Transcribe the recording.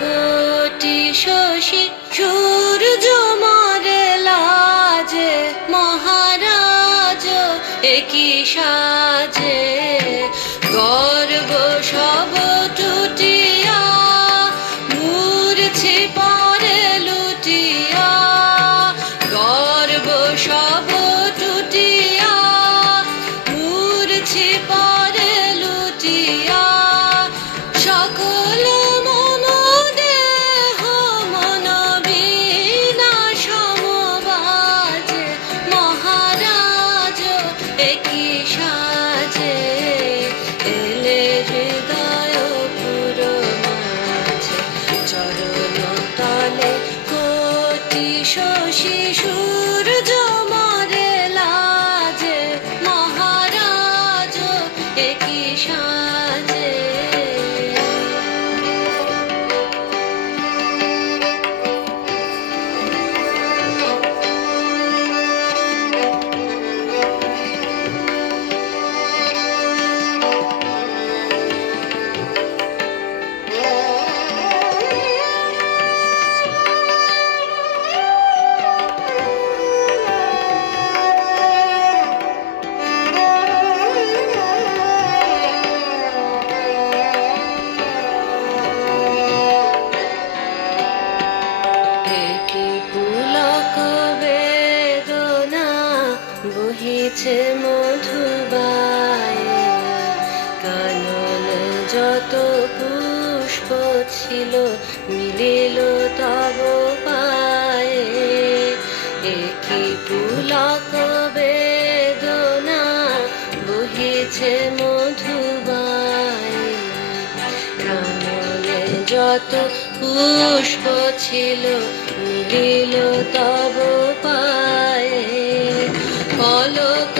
কোটি শশী সূর্য মারে লাজে, মহারাজ একই সাজে। গর্ব সব টুটিয়া মূর্ছি পরে লুটিয়া, গর্ব সব টুটিয়া মূর্ছি পরে লুটিয়া। সকল মম দেহ মন বীণা সমবাজে, মহারাজ একই সাজে। এলে হৃদয় পুর মাঝে, চরণ তলে কোটি শশী সূর্য মারে লাজে, মহারাজ একই সাজে। পুলক বেদনা বহিছে মধুবায়ে, কাননে যত পুষ্প ছিল মিলিল তব পায়ে। একই পুলক বেদনা বহিছে মধুবায়ে, কাননে যত পুষ্প ছিল মিলিল তব পায়ে। পলক